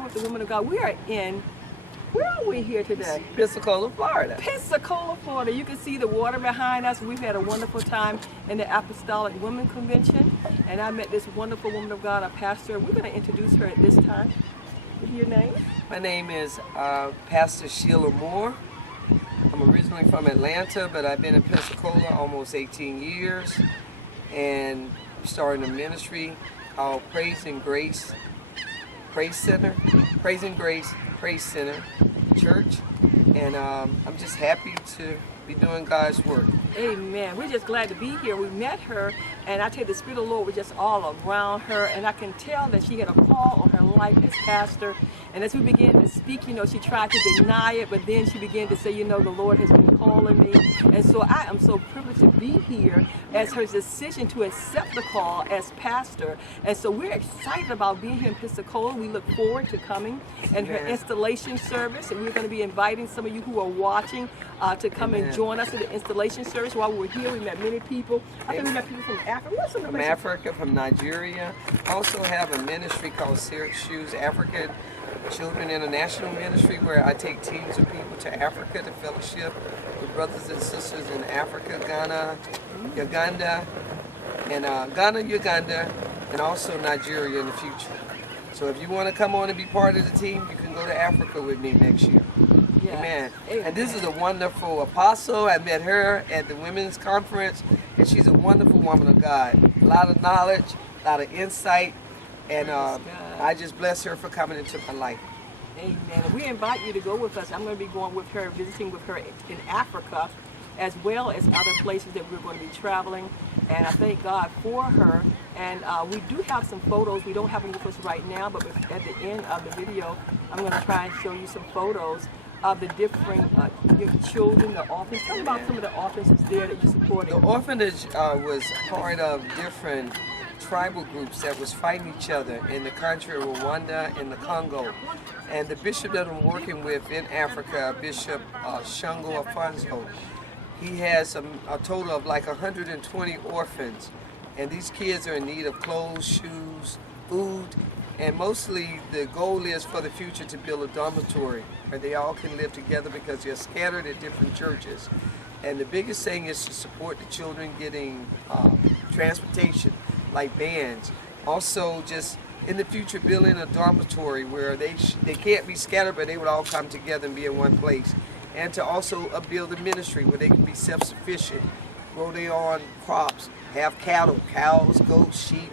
here with the women of God. We are in, where are we here today? Pensacola, Florida. Pensacola, Florida. You can see the water behind us. We've had a wonderful time in the Apostolic Women Convention, and I met this wonderful woman of God, a pastor. We're going to introduce her at this time. What's your name? My name is Pastor Sheila Moore. I'm originally from Atlanta, but I've been in Pensacola almost 18 years, and started a ministry called Praise and Grace Praise Center, Praise and Grace Praise Center Church, and I'm just happy to be doing God's work. Amen. We're just glad to be here. We met her, and I tell you, the Spirit of the Lord was just all around her, and I can tell that she had a call on her life as pastor. And as we began to speak, you know, she tried to deny it, but then she began to say, you know, the Lord has been calling me. And so I am so privileged to be here as her decision to accept the call as pastor. And so we're excited about being here in Pensacola. We look forward to coming and her installation service, and we're going to be inviting some of you who are watching to come and join us at the installation service. While we were here, we met many people. I think we met people from Africa. What's some of the From Africa, from Nigeria. I also have a ministry called Syracuse African Children International Ministry, where I take teams of people to Africa to fellowship with brothers and sisters in Africa, Ghana, Uganda, and also Nigeria in the future. So if you want to come on and be part of the team, you can go to Africa with me next year. Yes. Amen. And this is a wonderful apostle. I met her at the women's conference, and she's a wonderful woman of God. A lot of knowledge, a lot of insight, and I just bless her for coming into my life. Amen. And we invite you to go with us. I'm going to be going with her, visiting with her in Africa, as well as other places that we're going to be traveling. And I thank God for her. And we do have some photos. We don't have them with us right now, but at the end of the video, I'm going to try and show you some photos of the different children, the orphans. Tell me about some of the orphans there that you supported. The orphanage was part of different tribal groups that was fighting each other in the country of Rwanda and the Congo. And the bishop that I'm working with in Africa, Bishop Shango Afonso, he has a total of like 120 orphans. And these kids are in need of clothes, shoes, food, and mostly the goal is for the future to build a dormitory where they all can live together, because they're scattered at different churches. And the biggest thing is to support the children getting transportation, like vans. Also, just in the future, building a dormitory where they can't be scattered, but they would all come together and be in one place. And to also build a ministry where they can be self-sufficient, grow their own crops, have cattle, cows, goats, sheep,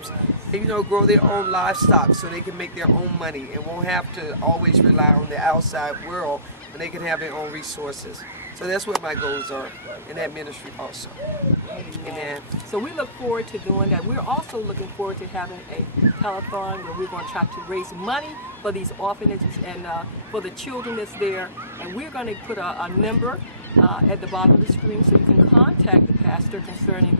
you know, grow their own livestock so they can make their own money and won't have to always rely on the outside world, but they can have their own resources. So that's what my goals are in that ministry also. Amen. So we look forward to doing that. We're also looking forward to having a telethon where we're going to try to raise money for these orphanages and for the children that's there. And we're going to put a number at the bottom of the screen so you can contact the pastor concerning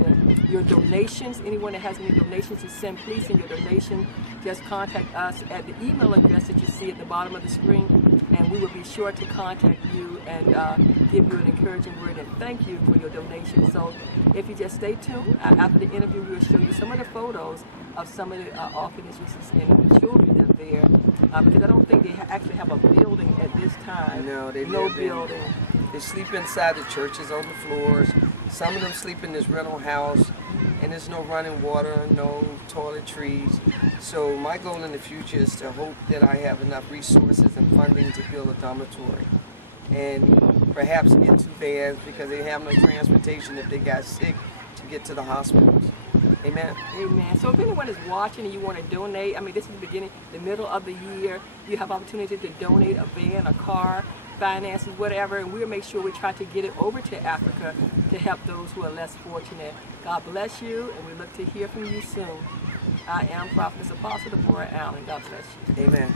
your donations. Anyone that has any donations to send, please send your donation. Just contact us at the email address that you see at the bottom of the screen, and we will be sure to contact you and give you an encouraging word and thank you for your donation. So if you just stay tuned, after the interview we'll show you some of the photos of some of the orphanages and the children that are there, because I don't think they actually have a building at this time. No, they no live building. They sleep inside the churches on the floors. Some of them sleep in this rental house, and there's no running water, no toiletries. So my goal in the future is to hope that I have enough resources and funding to build a dormitory, and perhaps get 2 vans, because they have no transportation if they got sick to get to the hospitals. Amen. Amen. So if anyone is watching and you want to donate, I mean, this is the beginning, the middle of the year, you have opportunity to donate a van, a car, finances, whatever, and we'll make sure we try to get it over to Africa to help those who are less fortunate. God bless you, and we look to hear from you soon. I am Prophetess Apostle DeBorah Allen. God bless you. Amen.